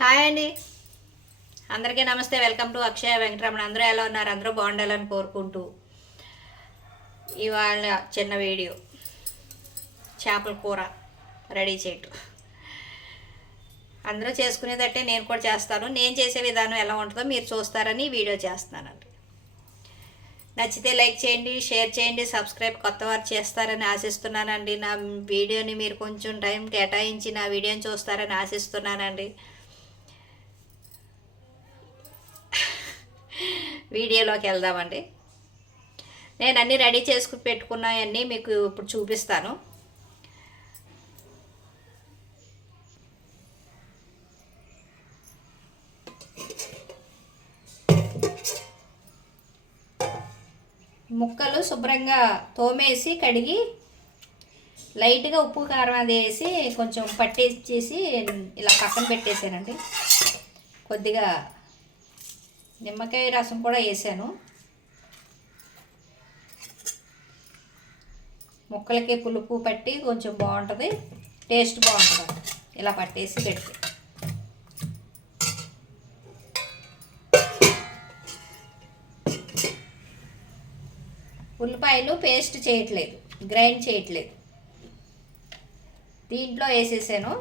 Hi అండి. అందరికీ నమస్తే. వెల్కమ్ టు అక్షయ వెంకటరమణ. అందరూ ఎలా ఉన్నారు? అందరూ బాగుండాలని కోరుకుంటూ ఇవాళ చిన్న వీడియో చేపల కూర రెడీ చేయటం. అందరూ చేసుకునేదట్టే నేను కూడా చేస్తాను. నేను చేసే విధానం ఎలా ఉంటుందో మీరు చూస్తారని వీడియో చేస్తున్నానండి. నచ్చితే లైక్ చేయండి, షేర్ చేయండి, సబ్స్క్రైబ్ కొత్త వారు చేస్తారని ఆశిస్తున్నానండి. నా వీడియోని మీరు కొంచెం టైం కేటాయించి నా వీడియోని చూస్తారని ఆశిస్తున్నానండి. వీడియోలోకి వెళ్దామండి. నేను అన్నీ రెడీ చేసుకుని పెట్టుకున్నాయన్నీ మీకు ఇప్పుడు చూపిస్తాను. ముక్కలు శుభ్రంగా తోమేసి కడిగి లైట్గా ఉప్పు కారం అది వేసి కొంచెం పట్టేసేసి ఇలా పక్కన పెట్టేసానండి. కొద్దిగా నిమ్మకాయ రసం కూడా వేసాను. ముక్కలకి పులుపు పట్టి కొంచెం బాగుంటుంది, టేస్ట్ బాగుంటుంది. ఇలా పట్టేసి పెట్టి ఉల్లిపాయలు పేస్ట్ చేయట్లేదు, గ్రైండ్ చేయట్లేదు, దీంట్లో వేసేసాను.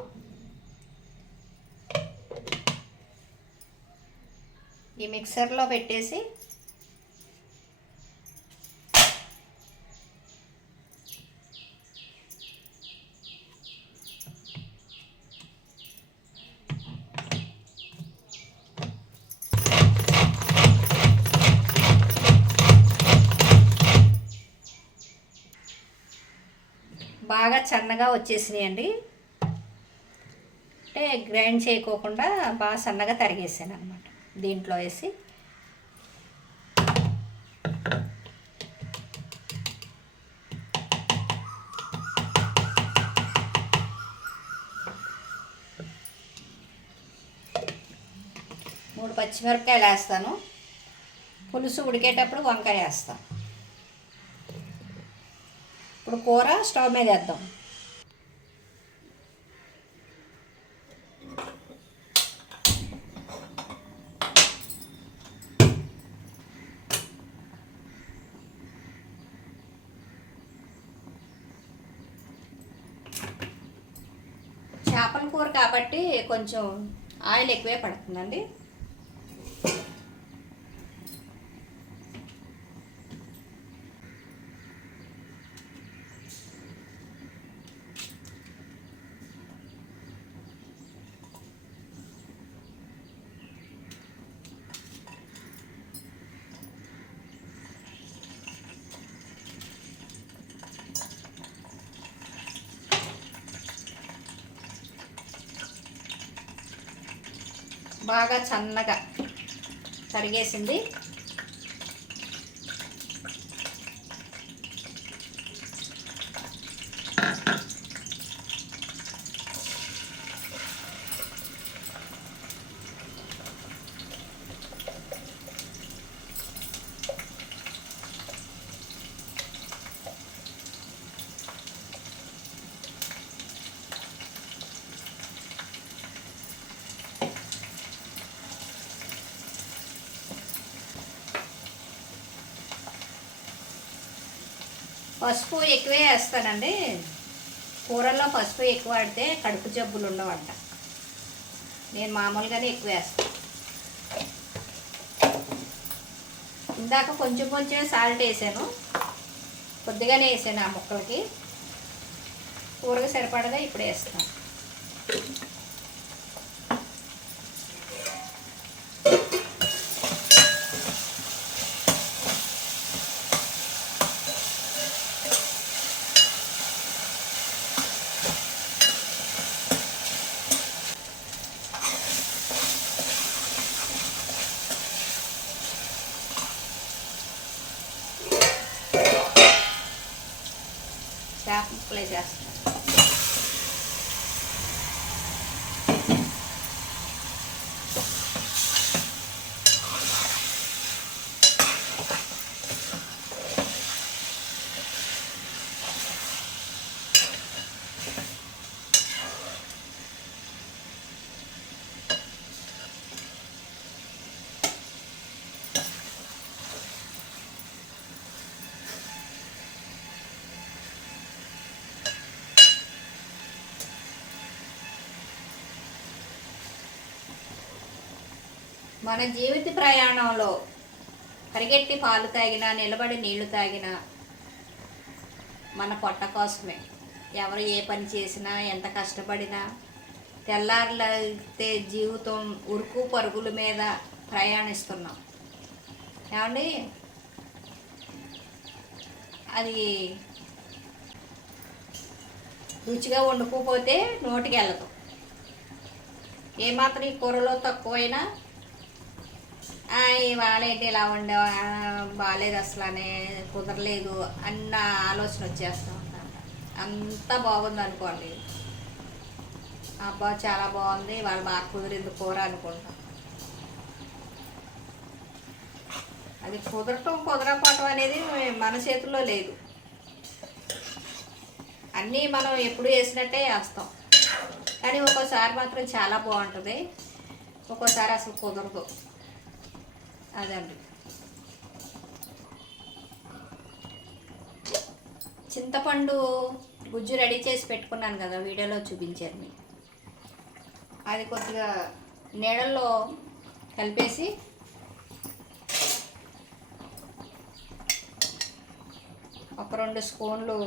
ఈ మిక్సర్లో పెట్టేసి బాగా సన్నగా వచ్చేసినాయండి. అంటే గ్రైండ్ చేయకోకుండా బాగా సన్నగా తరిగేసాను అనమాట. దీంట్లో వేసి మూడు పచ్చిమిరపకాయలు వేస్తాను. పులుసు ఉడికేటప్పుడు వంకాయ వేస్తాను. ఇప్పుడు కూర స్టవ్ మీద వేద్దాం. చేపల కూర కాబట్టి కొంచెం ఆయిల్ ఎక్కువే పడుతుందండి. బాగా సన్నగా తరిగేసింది. పసుపు ఎక్కువే వేస్తానండి. కూరల్లో పసుపు ఎక్కువ వాడితే కడుపు జబ్బులు ఉండవంట. నేను మామూలుగానే ఎక్కువ వేస్తాను. ఇందాక కొంచెం కొంచెం సాల్ట్ వేసాను, కొద్దిగానే వేసాను ఆ ముక్కలకి. కూరగా సరిపడగా ఇప్పుడు వేస్తాను. చేప ముక్కలే చేస్తాను. మన జీవిత ప్రయాణంలో పరిగెట్టి పాలు తాగినా, నిలబడి నీళ్లు తాగినా మన పొట్ట కోసమే. ఎవరు ఏ పని చేసినా, ఎంత కష్టపడినా, తెల్లారులైతే జీవితం ఉరుకు పరుగుల మీద ప్రయాణిస్తున్నాం. ఏమండి, అది రుచిగా వండుకోకపోతే నోటికి వెళ్ళదు. ఏమాత్రం ఈ కూరలో తక్కువైనా ఇవాళ ఏంటి ఇలా వండా, బాగాలేదు, అసలు అనే కుదరలేదు అన్న ఆలోచన వచ్చేస్తూ ఉంటాను. అంత బాగుంది అనుకోండి, అబ్బా చాలా బాగుంది, వాళ్ళు బాగా కుదిరింది కూర అనుకుంటాం. అది కుదరకపోవటం అనేది మన చేతుల్లో లేదు. అన్నీ మనం ఎప్పుడు వేసినట్టే వేస్తాం, కానీ ఒక్కోసారి మాత్రం చాలా బాగుంటుంది, ఒక్కోసారి అసలు కుదరదు. అదండి. చింతపండు గుజ్జు రెడీ చేసి పెట్టుకున్నాను కదా, వీడియోలో చూపించాను మీకు. అది కొద్దిగా నీళ్ళల్లో కలిపేసి ఒక 2 స్పూన్లు,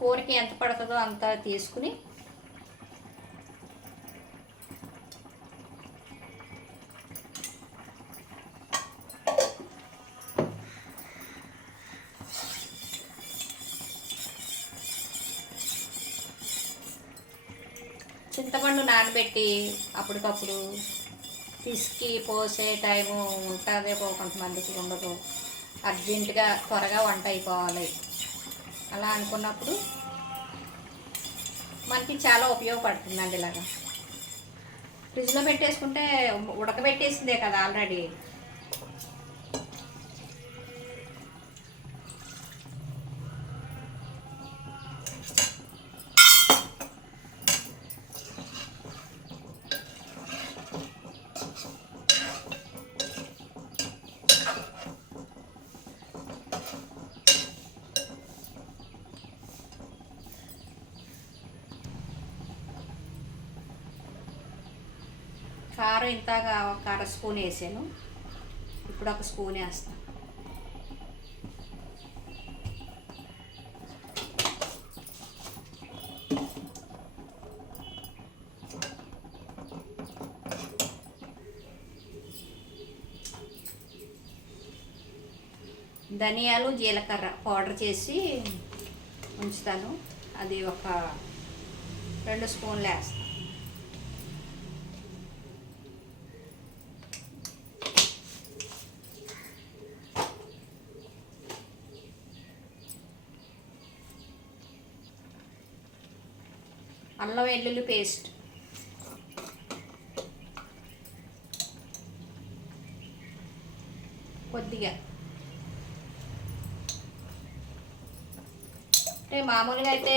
కూరకి ఎంత పడుతుందో అంత తీసుకుని చింతపండు నానబెట్టి అప్పటికప్పుడు పిసికి పోసే టైము ఉంటుంది, కొంతమందికి ఉండదు. అర్జెంటుగా త్వరగా వంట అయిపోవాలి అలా అనుకున్నప్పుడు మనకి చాలా ఉపయోగపడుతుందండి. ఇలాగా ఫ్రిడ్జ్లో పెట్టేసుకుంటే ఉడకబెట్టేసిందే కదా ఆల్రెడీ. కారం ఇంతగా ఒక 1/2 స్పూన్ వేసాను, ఇప్పుడు 1 స్పూన్ వేస్తాను. ధనియాలు, జీలకర్ర పౌడర్ చేసి ఉంచుతాను, అది ఒక 2 స్పూన్లు వేస్తాను. అల్లం వెల్లుల్లి పేస్ట్ కొద్దిగా, అంటే మామూలుగా అయితే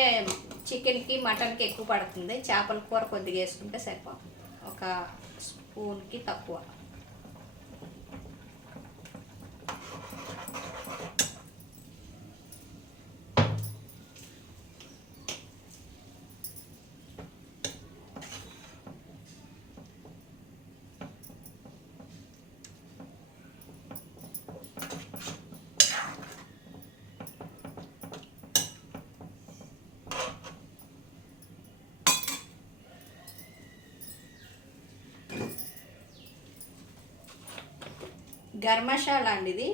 చికెన్కి మటన్కి ఎక్కువ పడుతుంది, చేపల కూర కొద్దిగా వేసుకుంటే సరిపోతుంది, 1 స్పూన్కి తక్కువ. గరం మసాలా అండి, ఇది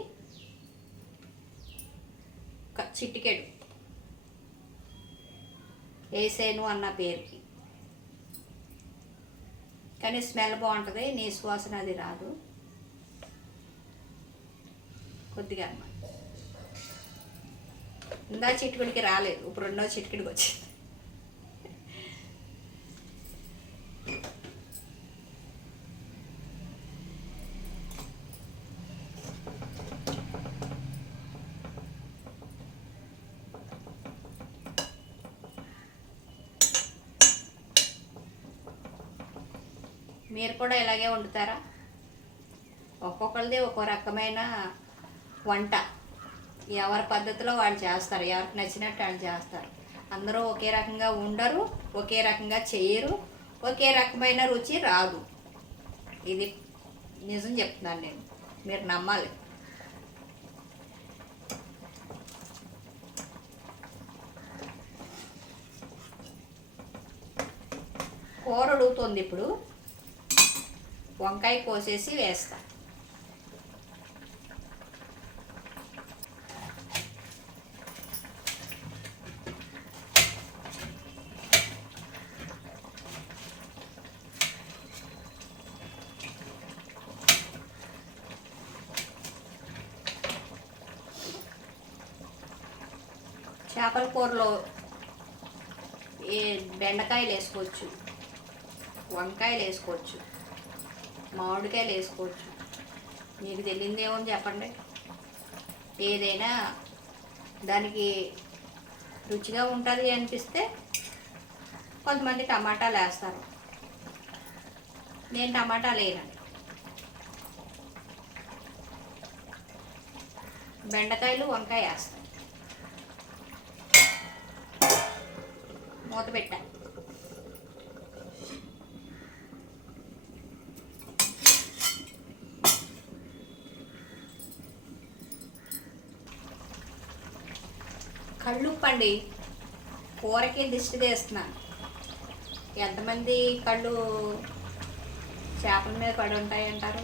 చిటికెడు వేసాను అన్న పేరుకి, కానీ స్మెల్ బాగుంటుంది, నీ సువాసన అది రాదు. కొద్దిగా అన్నమాట, ఇందా చిటికెడికి రాలేదు, ఇప్పుడు 2వ చిటికెడికి వచ్చింది. మీరు కూడా ఇలాగే వండుతారా? ఒక్కొక్కరిది ఒక్కో రకమైన వంట, ఎవరి పద్ధతిలో వాళ్ళు చేస్తారు, ఎవరికి నచ్చినట్టు వాళ్ళు చేస్తారు. అందరూ ఒకే రకంగా ఉండరు, ఒకే రకంగా చేయరు, ఒకే రకమైన రుచి రాదు. ఇది నిజం చెప్తున్నాను నేను, మీరు నమ్మాలి. కూర ఉడుకుతుంది. ఇప్పుడు వంకాయ కోసేసి వేస్తా. చేపల కూరలో బెండకాయలు వేసుకోవచ్చు, వంకాయలు వేసుకోవచ్చు, మామిడికాయలు వేసుకోవచ్చు. మీకు తెలియదేమో చెప్పండి. ఏదైనా దానికి రుచిగా ఉంటుంది అనిపిస్తే కొంతమంది టమాటాలు వేస్తారు. నేను టమాటాలు వేయనండి. బెండకాయలు వంకాయ వేస్తాను. మూత పెట్టా. కళ్ళుప్పండి, కూరకి దిష్టి తీస్తున్నాను. ఎంతమంది కళ్ళు చేపల మీద పడి ఉంటాయి అంటారు?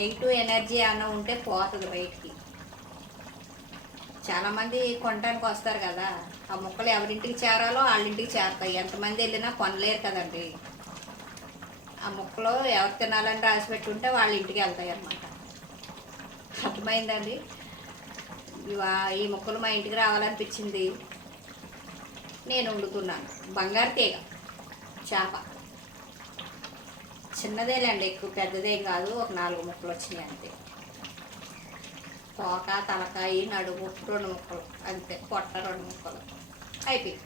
నెగిటివ్ ఎనర్జీ అన్న ఉంటే పోతుంది బయటికి. చాలామంది కొనడానికి వస్తారు కదా, ఆ ముక్కలు ఎవరింటికి చేరాలో వాళ్ళింటికి చేరుతాయి. ఎంతమంది వెళ్ళినా కొనలేరు కదండి. ఆ ముక్కలు ఎవరు తినాలని రాసి పెట్టుంటే వాళ్ళ ఇంటికి వెళ్తాయి అన్నమాట. అర్థమైందండి. ఈ ముక్కలు మా ఇంటికి రావాలనిపించింది, నేను వండుకున్నాను. బంగారు తీగ చేప, చిన్నదేలేండి, ఎక్కువ పెద్దదేం కాదు. ఒక 4 ముక్కలు వచ్చినాయి అంతే. తోక, తలకాయ, నడుము 2 ముక్కలు అంతే, పొట్ట 2 ముక్కలు అయిపోయి.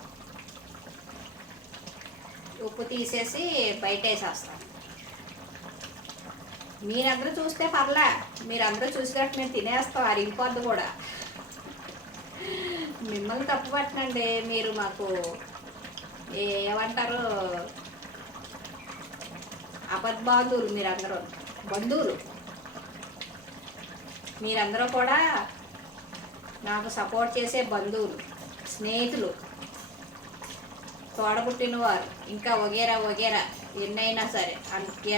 ఉప్పు తీసేసి బయట వేసేస్తాను. మీరందరూ చూస్తే పర్లే, మీరందరూ చూసినట్టు నేను తినేస్తాం, అరిగిపోద్ది కూడా. మిమ్మల్ని తప్పు పట్టనండి, మీరు మాకు ఏమంటారు, అపద్బాంధువులు. మీరందరూ బంధువులు. మీరందరూ కూడా నాకు సపోర్ట్ చేసే బంధువులు, స్నేహితులు, తోడబుట్టిన వారు, ఇంకా వగేరా వగేరా ఎన్నైనా సరే.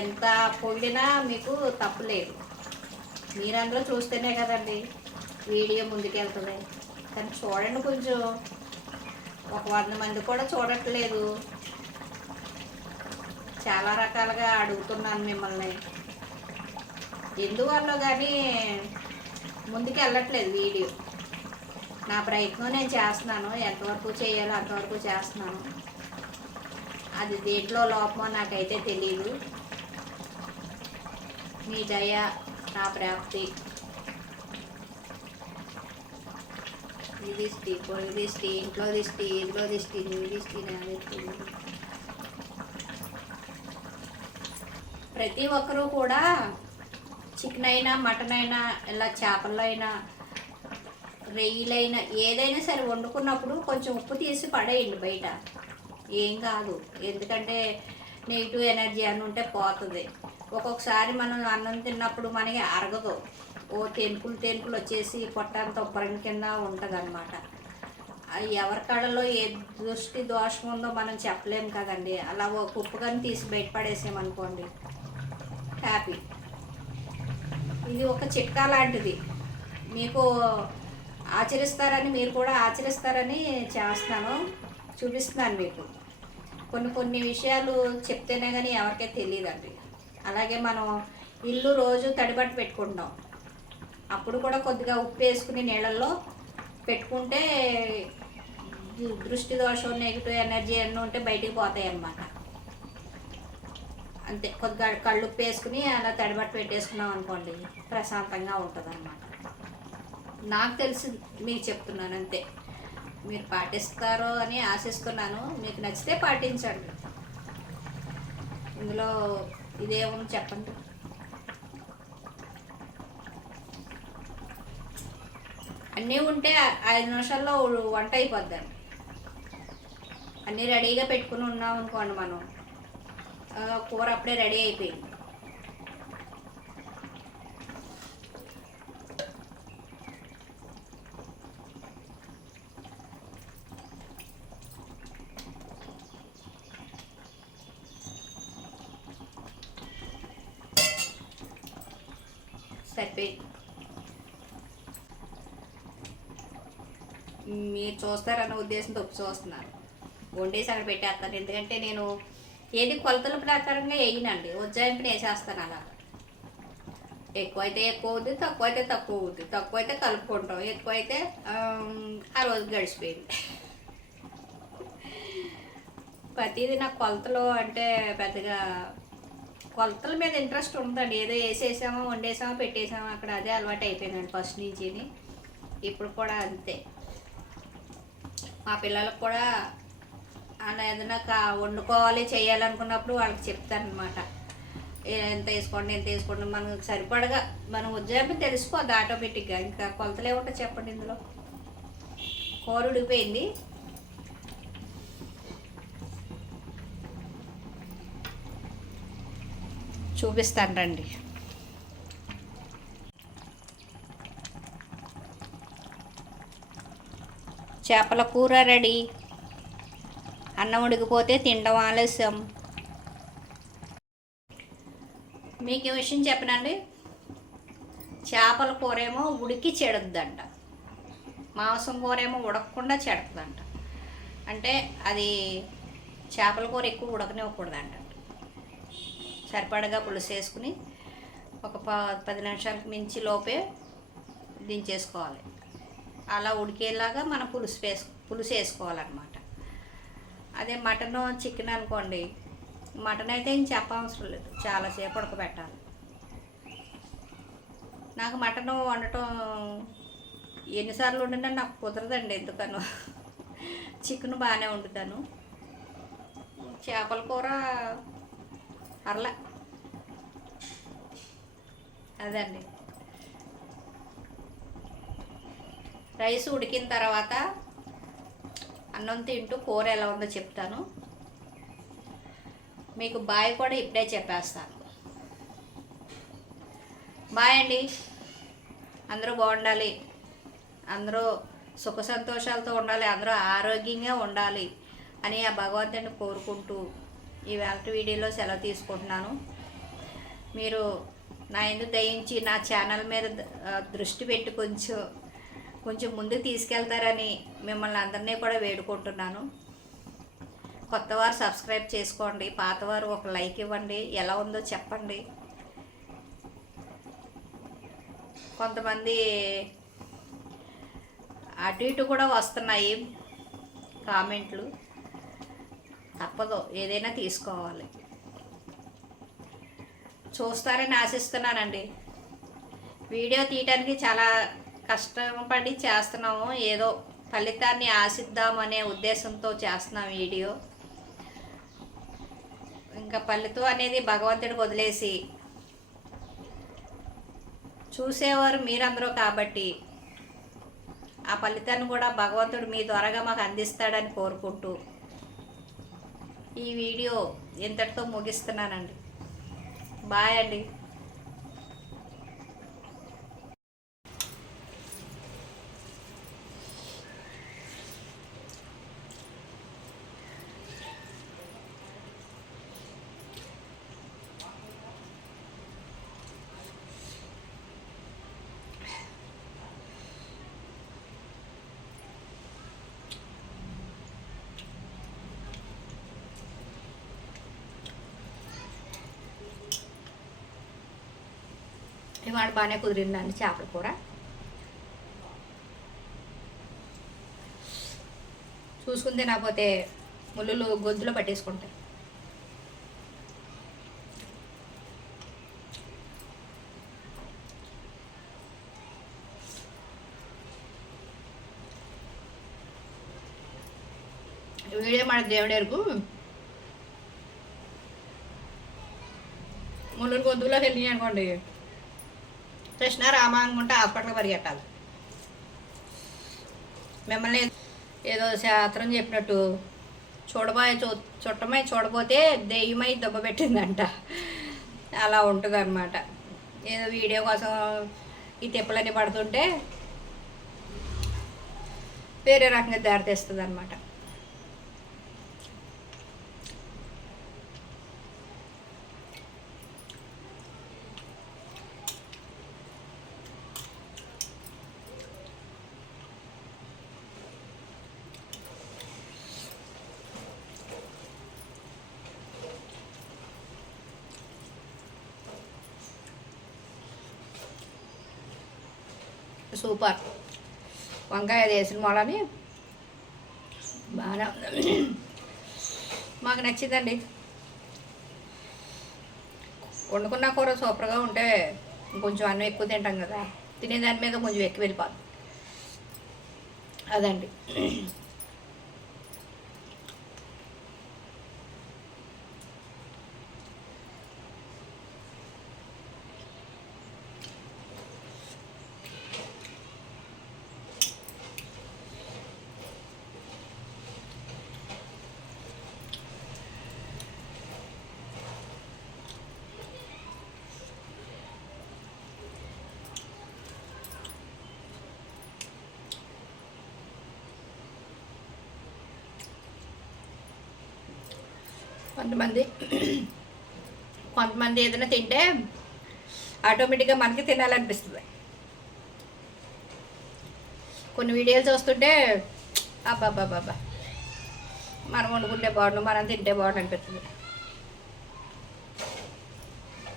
ఎంత పొగిడినా మీకు తప్పులేదు. మీరందరూ చూస్తేనే కదండి వీడియో ముందుకెళ్తుంది. కానీ చూడండి, కొంచెం ఒక 100 మంది కూడా చూడట్లేదు. చాలా రకాలుగా అడుగుతున్నాను మిమ్మల్ని, ఎందువల్ల కానీ ముందుకు వెళ్ళట్లేదు వీడియో. నా ప్రయత్నం నేను చేస్తున్నాను, ఎంతవరకు చేయాలో అంతవరకు చేస్తున్నాను. అది దేంట్లో లోపమో నాకైతే తెలియదు. మీ దయ నా ప్రాప్తి. ఇది దిష్టి, పొడి దిష్టి, ఇంట్లో దిష్టి, ఇదిలో దిష్టి, నీ దిష్టి, నా దిష్టి. ప్రతి ఒక్కరూ కూడా చికెన్ అయినా, మటన్ అయినా, ఇలా చేపల్లో అయినా, రొయ్యలైనా, ఏదైనా సరే వండుకున్నప్పుడు కొంచెం ఉప్పు తీసి పడేయండి బయట. ఏం కాదు, ఎందుకంటే నెగిటివ్ ఎనర్జీ అని ఉంటే పోతుంది. ఒక్కొక్కసారి మనం అన్నం తిన్నప్పుడు మనకి అరగదు, తెనుకులు వచ్చేసి పొట్టంత ఉబ్బరం కింద ఉంటుంది అనమాట. ఎవరి కళ్ళలో ఏ దృష్టి దోషం ఉందో మనం చెప్పలేము కదండి. అలా ఒక ఉప్పు కానీ తీసి బయటపడేసామనుకోండి, హ్యాపీ. ఇది ఒక చిట్కా లాంటిది, మీకు ఆచరిస్తారని, మీరు కూడా ఆచరిస్తారని చేస్తాను, చూపిస్తున్నాను మీకు. కొన్ని విషయాలు చెప్తేనే కానీ ఎవరికీ తెలియదండి. అలాగే మనం ఇల్లు రోజు తడిబట్టు పెట్టుకుంటాం, అప్పుడు కూడా కొద్దిగా ఉప్పు వేసుకుని నీళ్ళల్లో పెట్టుకుంటే దృష్టి దోషం, నెగిటివ్ ఎనర్జీ అన్నీ ఉంటే బయటికి పోతాయి అన్నమాట. అంతే, కొద్దిగా కళ్ళు ఉప్పు వేసుకుని అలా తడిబట్టు పెట్టేసుకున్నాం అనుకోండి, ప్రశాంతంగా ఉంటుంది అన్నమాట. నాకు తెలిసి మీకు చెప్తున్నాను అంతే. మీరు పాటిస్తారో అని ఆశిస్తున్నాను. మీకు నచ్చితే పాటించండి. ఇందులో ఇదేమో చెప్పండి. అన్నీ ఉంటే 5 నిమిషాల్లో వంట అయిపోద్దండి. అన్నీ రెడీగా పెట్టుకుని ఉన్నాం అనుకోండి మనం, కూర అప్పుడే రెడీ అయిపోయింది. సరిపోయింది. మీరు చూస్తారన్న ఉద్దేశంతో చూస్తున్నాను. వండేసి అక్కడ పెట్టేస్తాను. ఎందుకంటే నేను ఏది కొలతల ప్రకారంగా వేయనండి, ఉజ్జాయింపుని వేసేస్తాను. అలా ఎక్కువైతే ఎక్కువ అవుద్ది, తక్కువ అయితే తక్కువ అవుద్ది. తక్కువ అయితే కలుపుకుంటాం, ఎక్కువైతే ఆ రోజు గడిచిపోయింది. ప్రతిదీ నాకు కొలతలు అంటే పెద్దగా కొలతల మీద ఇంట్రెస్ట్ ఉందండి. ఏదో వేసేసామో వండేసామో పెట్టేసామో అక్కడ, అదే అలవాటు అయిపోయిందండి ఫస్ట్ నుంచి. ఇప్పుడు కూడా అంతే. మా పిల్లలకు కూడా అలా ఏదైనా వండుకోవాలి చేయాలనుకున్నప్పుడు వాళ్ళకి చెప్తానమాట, ఎంత వేసుకోండి ఎంత వేసుకోండి, మనకు సరిపడగా మనం ఉద్యోగం తెలిసిపోద్ది ఆటోమేటిక్గా. ఇంకా కొలతలు ఏముంటో చెప్పండి. ఇందులో కూర ఉడికిపోయింది. చూపిస్తాను రండి. చేపల కూర రెడీ. అన్నం ఉడికిపోతే తినడం ఆలస్యం. మీకు ఈ విషయం చెప్పనండి, చేపల కూర ఏమో ఉడికి చెడుద్దంట, మాంసం కూర ఏమో ఉడకకుండా చెడుతుందంట. అంటే అది చేపల కూర ఎక్కువ ఉడకనివ్వకూడదంట. సరిపడగా పులుసు వేసుకుని ఒక 10 నిమిషాలకు మించి లోపే దించేసుకోవాలి. అలా ఉడికేలాగా మనం పులుసు వేసుకోవాలన్నమాట. అదే మటను చికెన్ అనుకోండి, మటన్ అయితే ఇంక చెప్పవసరం లేదు, చాలాసేపు ఉడకబెట్టాలి. నాకు మటను వండటం ఎన్నిసార్లు వండినా నాకు కుదరదండి ఎందుకనో. చికెన్ బాగానే వండుతాను, చేపల కూర అరలా. అదండి. రైస్ ఉడికిన తర్వాత అన్నం తింటూ కూర ఎలా ఉందో చెప్తాను మీకు. బాయ్ కూడా ఇప్పుడే చెప్పేస్తాను. బాయ్ అండి. అందరూ బాగుండాలి, అందరూ సుఖ సంతోషాలతో ఉండాలి, అందరూ ఆరోగ్యంగా ఉండాలి అని ఆ భగవంతుడిని కోరుకుంటూ ఈవేళ వీడియోలో సెలవు తీసుకుంటున్నాను. మీరు నా ఎందుకు దయించి నా ఛానల్ మీద దృష్టి పెట్టి కొంచెం ముందుకు తీసుకెళ్తారని మిమ్మల్ని అందరినీ కూడా వేడుకుంటున్నాను. కొత్తవారు సబ్స్క్రైబ్ చేసుకోండి, పాతవారు ఒక లైక్ ఇవ్వండి, ఎలా ఉందో చెప్పండి. కొంతమంది అటు ఇటు కూడా వస్తున్నాయి కామెంట్లు, తప్పదు, ఏదైనా తీసుకోవాలి. చూస్తారని ఆశిస్తున్నానండి. వీడియో తీయడానికి చాలా కష్టపడి చేస్తున్నాము, ఏదో ఫలితాన్ని ఆశిద్దామనే ఉద్దేశంతో చేస్తున్నాం వీడియో. ఇంకా ఫలితం అనేది భగవంతుడికి వదిలేసి, చూసేవారు మీరందరూ కాబట్టి ఆ ఫలితాన్ని కూడా భగవంతుడు మీ ద్వారాగా మాకు అందిస్తాడని కోరుకుంటూ ఈ వీడియో ఇంతటితో ముగిస్తున్నానండి. బాయ్ అండి. ఇవాళ బాగానే కుదిరిందండి చేపల కూర. చూసుకుని తినకపోతే ముళ్ళు గొంతులో పట్టేసుకుంటాయి. వీడియో మన దేవుడేరుకు ముళ్ళు గొంతులోకి వెళ్ళినాయి అనుకోండి, కృష్ణ రామ అనుకుంటే హాస్పిటల్కి పరిగెట్టాలి. మిమ్మల్ని ఏదో శాస్త్రం చెప్పినట్టు చుట్టమై చూడపోతే దెయ్యమై దెబ్బ పెట్టిందంట. అలా ఉంటుంది అనమాట. ఏదో వీడియో కోసం ఈ తిప్పలన్నీ పడుతుంటే వేరే రకంగా దారితీస్తుంది అనమాట. సూపర్. వంకాయ అది వేసిన మూలని బాగానే ఉంది. మాకు నచ్చిందండి. వండుకున్న కూర సూపర్గా ఉంటే కొంచెం అన్నం ఎక్కువ తింటాం కదా, తినే దాని మీద కొంచెం ఎక్కువ వెళ్ళిపోతుంది. అదండి. కొంతమంది ఏదైనా తింటే ఆటోమేటిక్గా మనకి తినాలనిపిస్తుంది. కొన్ని వీడియోలు చూస్తుంటే అబ్బాబ్బాబ్బా మనం వండుకుంటే బాగుండు, మనం తింటే బాగుండు అనిపిస్తుంది.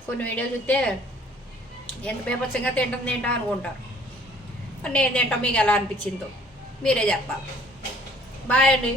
కొన్ని వీడియోలు చూస్తే ఎంత బీభత్సంగా తింటా అనుకుంటారు. నేను తింటాం మీకు ఎలా అనిపించిందో మీరే చెప్పాలి. బాయ్ అండి.